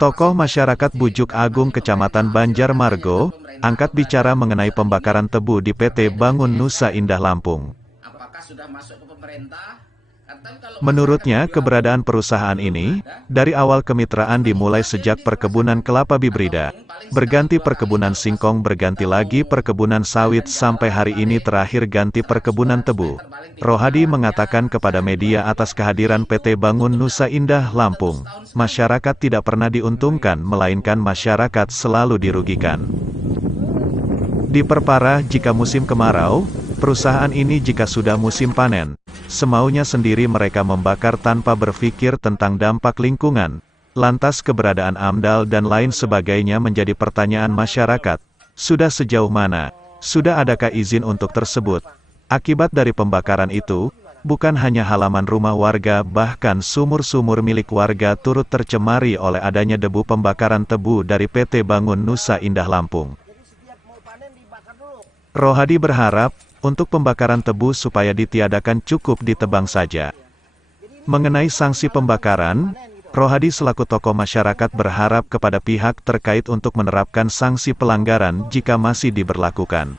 Tokoh masyarakat Bujuk Agung Kecamatan Banjarmargo, angkat bicara mengenai pembakaran tebu di PT Bangun Nusa Indah Lampung. Menurutnya, keberadaan perusahaan ini, dari awal kemitraan dimulai sejak perkebunan kelapa hibrida, berganti perkebunan singkong, berganti lagi perkebunan sawit, sampai hari ini terakhir ganti perkebunan tebu. Rohadi mengatakan kepada media atas kehadiran PT Bangun Nusa Indah Lampung, masyarakat tidak pernah diuntungkan melainkan masyarakat selalu dirugikan. Diperparah jika musim kemarau, perusahaan ini jika sudah musim panen, semaunya sendiri mereka membakar tanpa berpikir tentang dampak lingkungan. Lantas keberadaan AMDAL dan lain sebagainya menjadi pertanyaan masyarakat. Sudah sejauh mana? Sudah adakah izin untuk tersebut? Akibat dari pembakaran itu, bukan hanya halaman rumah warga, bahkan sumur-sumur milik warga turut tercemari oleh adanya debu pembakaran tebu dari PT Bangun Nusa Indah Lampung. Rohadi berharap, untuk pembakaran tebu supaya ditiadakan cukup ditebang saja. Mengenai sanksi pembakaran, Rohadi selaku tokoh masyarakat berharap kepada pihak terkait untuk menerapkan sanksi pelanggaran jika masih diberlakukan.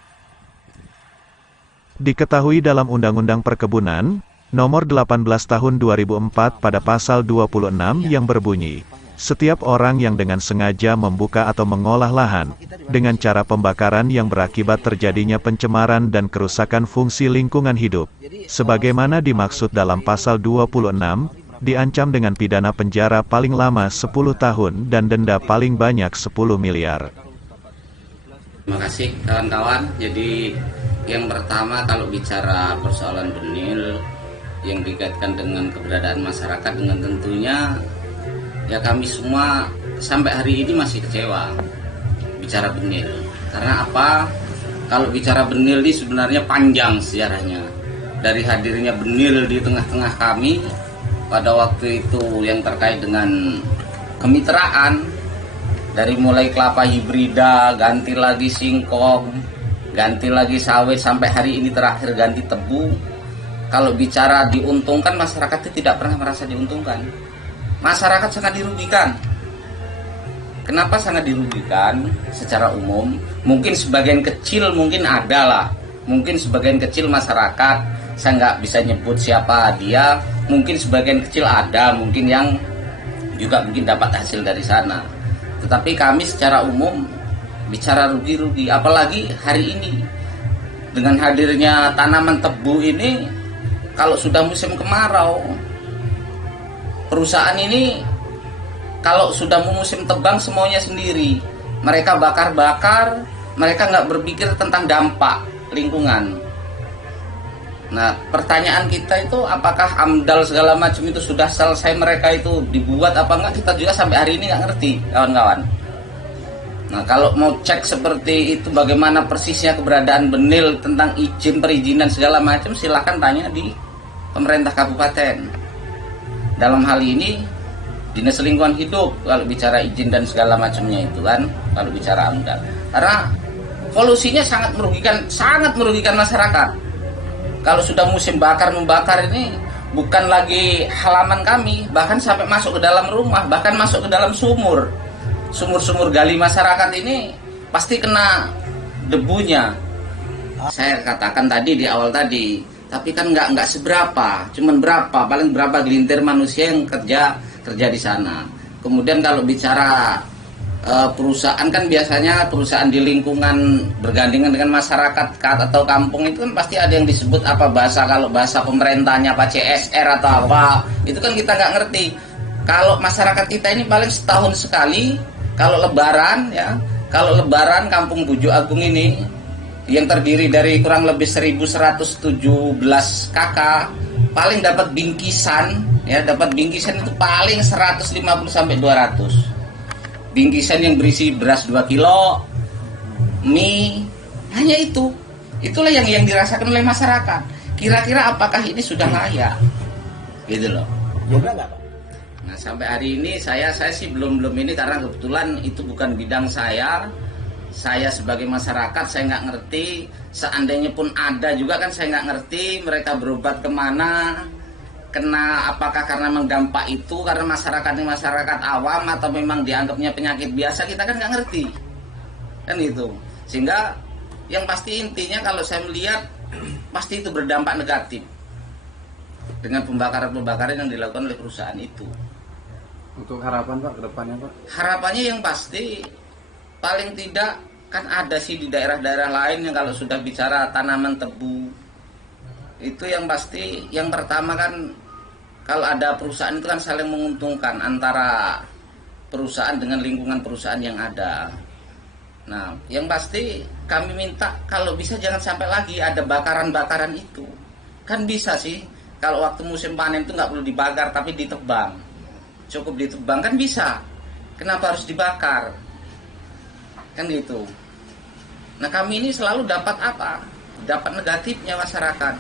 Diketahui dalam Undang-Undang Perkebunan, Nomor 18 Tahun 2004 pada Pasal 26 yang berbunyi, setiap orang yang dengan sengaja membuka atau mengolah lahan, dengan cara pembakaran yang berakibat terjadinya pencemaran dan kerusakan fungsi lingkungan hidup, sebagaimana dimaksud dalam Pasal 26, diancam dengan pidana penjara paling lama 10 tahun dan denda paling banyak 10 miliar. Terima kasih kawan-kawan. Jadi yang pertama, kalau bicara persoalan benil yang dikaitkan dengan keberadaan masyarakat, dengan tentunya ya kami semua sampai hari ini masih kecewa bicara benil. Karena apa? Kalau bicara benil ini sebenarnya panjang sejarahnya. Dari hadirnya benil di tengah-tengah kami pada waktu itu yang terkait dengan kemitraan, dari mulai kelapa hibrida, ganti lagi singkong, ganti lagi sawit, sampai hari ini terakhir ganti tebu. Kalau bicara diuntungkan, masyarakat itu tidak pernah merasa diuntungkan. Masyarakat sangat dirugikan. Kenapa sangat dirugikan? Secara umum, mungkin sebagian kecil mungkin ada lah. Mungkin sebagian kecil masyarakat, saya nggak bisa nyebut siapa dia. Mungkin sebagian kecil ada, mungkin yang juga mungkin dapat hasil dari sana. Tetapi kami secara umum bicara rugi-rugi. Apalagi hari ini dengan hadirnya tanaman tebu ini, kalau sudah musim kemarau, perusahaan ini kalau sudah musim tebang semuanya sendiri. Mereka bakar-bakar, mereka nggak berpikir tentang dampak lingkungan. Nah, pertanyaan kita itu apakah AMDAL segala macam itu sudah selesai mereka itu dibuat apa enggak, kita juga sampai hari ini nggak ngerti, kawan-kawan. Nah, kalau mau cek seperti itu bagaimana persisnya keberadaan benil tentang izin perizinan segala macam, silakan tanya di pemerintah kabupaten. Dalam hal ini Dinas Lingkungan Hidup kalau bicara izin dan segala macamnya itu kan, kalau bicara AMDAL. Karena polusinya sangat merugikan masyarakat. Kalau sudah musim bakar-membakar ini bukan lagi halaman kami, bahkan sampai masuk ke dalam rumah, bahkan masuk ke dalam sumur. Sumur-sumur gali masyarakat ini pasti kena debunya. Saya katakan tadi di awal tadi, tapi kan nggak seberapa, cuman paling berapa gelintir manusia yang kerja di sana. Kemudian kalau bicara perusahaan, kan biasanya perusahaan di lingkungan bergandengan dengan masyarakat atau kampung itu kan pasti ada yang disebut apa bahasa, kalau bahasa pemerintahnya apa CSR atau apa, itu kan kita nggak ngerti. Kalau masyarakat kita ini paling setahun sekali, kalau lebaran ya, kalau lebaran kampung Bujuk Agung ini yang terdiri dari kurang lebih 1117 kakak, paling dapat bingkisan ya, itu paling 150 sampai 200. Bingkisan yang berisi beras 2 kilo, mie, hanya itu. Itulah yang dirasakan oleh masyarakat. Kira-kira apakah ini sudah layak? Gitu loh. Juga nggak, Pak? Nah, sampai hari ini saya sih belum ini, karena kebetulan itu bukan bidang saya. Saya sebagai masyarakat, saya nggak ngerti. Seandainya pun ada juga kan saya nggak ngerti mereka berobat kemana. kena apakah karena memang dampak itu karena masyarakat awam atau memang dianggapnya penyakit biasa, kita kan nggak ngerti kan gitu. Sehingga yang pasti intinya kalau saya melihat pasti itu berdampak negatif dengan pembakaran yang dilakukan oleh perusahaan itu. Untuk harapan Pak ke depannya Pak? Harapannya yang pasti paling tidak kan ada sih di daerah-daerah lain yang kalau sudah bicara tanaman tebu itu yang pasti yang pertama kan kalau ada perusahaan itu kan saling menguntungkan antara perusahaan dengan lingkungan perusahaan yang ada. Nah, yang pasti kami minta kalau bisa jangan sampai lagi ada bakaran-bakaran itu. Kan bisa sih kalau waktu musim panen itu nggak perlu dibakar tapi ditebang. Cukup ditebang kan bisa. Kenapa harus dibakar? Kan gitu. Nah, kami ini selalu dapat apa? Dapat negatifnya masyarakat.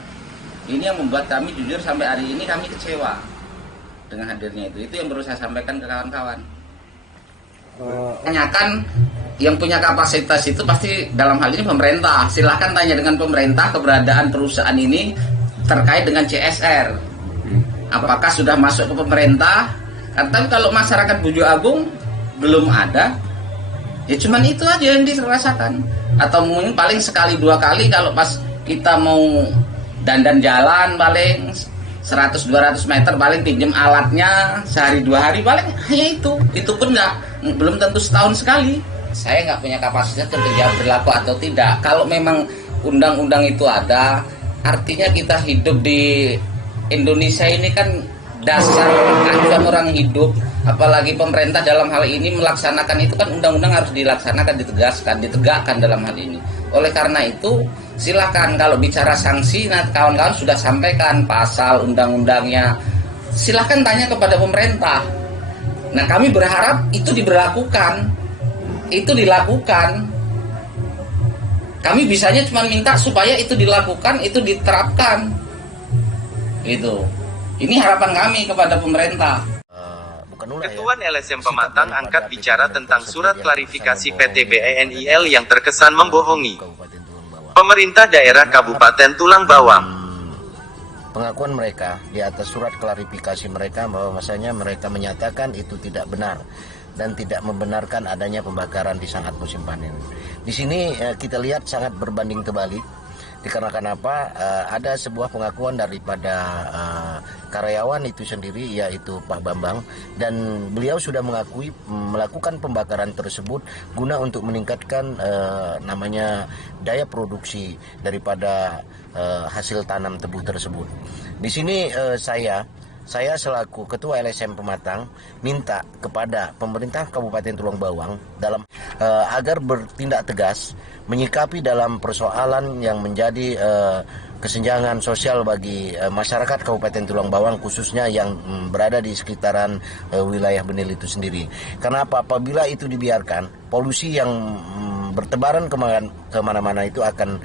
Ini yang membuat kami jujur sampai hari ini kami kecewa dengan hadirnya itu. Itu yang perlu saya sampaikan ke kawan-kawan. Tanyakan yang punya kapasitas itu pasti dalam hal ini pemerintah. Silahkan tanya dengan pemerintah keberadaan perusahaan ini terkait dengan CSR. Apakah sudah masuk ke pemerintah? Tapi kalau masyarakat Bujo Agung belum ada, ya cuman itu aja yang dirasakan. Atau mungkin paling sekali dua kali kalau pas kita mau dandan jalan paling 100-200 meter paling pinjem alatnya sehari 2 hari paling hanya itu pun belum tentu setahun sekali. Saya nggak punya kapasitas untuk jawab berlaku atau tidak. Kalau memang undang-undang itu ada, artinya kita hidup di Indonesia ini kan dasar acuan orang hidup, apalagi pemerintah dalam hal ini melaksanakan itu kan undang-undang harus dilaksanakan, ditegakkan dalam hal ini. Oleh karena itu silakan kalau bicara sanksi, nah kawan-kawan sudah sampaikan pasal undang-undangnya, silakan tanya kepada pemerintah. Nah kami berharap itu diberlakukan, itu dilakukan. Kami bisanya cuma minta supaya itu dilakukan, itu diterapkan, gitu. Ini harapan kami kepada pemerintah. Ketua LSM Pematang angkat bicara tentang surat klarifikasi PT BNIL yang terkesan membohongi pemerintah daerah Kabupaten Tulang Bawang. Pengakuan mereka di atas surat klarifikasi mereka bahwa masanya mereka menyatakan itu tidak benar dan tidak membenarkan adanya pembakaran di saat musim panen. Di sini kita lihat sangat berbanding terbalik. Dikarenakan apa? Ada sebuah pengakuan daripada karyawan itu sendiri, yaitu Pak Bambang, dan beliau sudah mengakui melakukan pembakaran tersebut guna untuk meningkatkan namanya daya produksi daripada hasil tanam tebu tersebut. Di sini saya selaku Ketua LSM Pematang minta kepada pemerintah Kabupaten Tulang Bawang dalam agar bertindak tegas menyikapi dalam persoalan yang menjadi kesenjangan sosial bagi masyarakat Kabupaten Tulang Bawang, khususnya yang berada di sekitaran wilayah Benil itu sendiri. Karena apabila itu dibiarkan, polusi yang bertebaran kemana-mana itu akan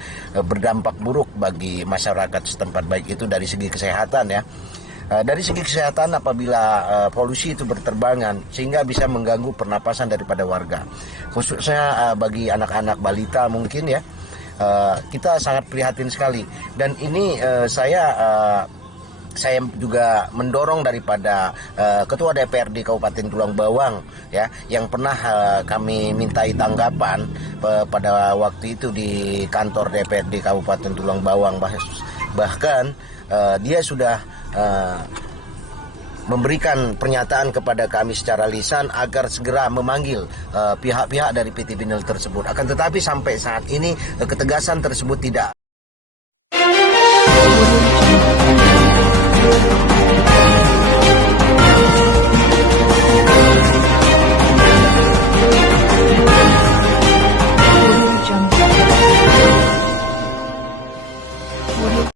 berdampak buruk bagi masyarakat setempat, baik itu dari segi kesehatan ya. Dari segi kesehatan apabila polusi itu berterbangan sehingga bisa mengganggu pernapasan daripada warga, khususnya bagi anak-anak balita mungkin ya, kita sangat prihatin sekali. Dan ini saya juga mendorong daripada Ketua DPRD Kabupaten Tulang Bawang ya, yang pernah kami mintai tanggapan pada waktu itu di kantor DPRD Kabupaten Tulang Bawang, bahkan dia sudah memberikan pernyataan kepada kami secara lisan agar segera memanggil pihak-pihak dari PT Benil tersebut. Akan tetapi sampai saat ini ketegasan tersebut tidak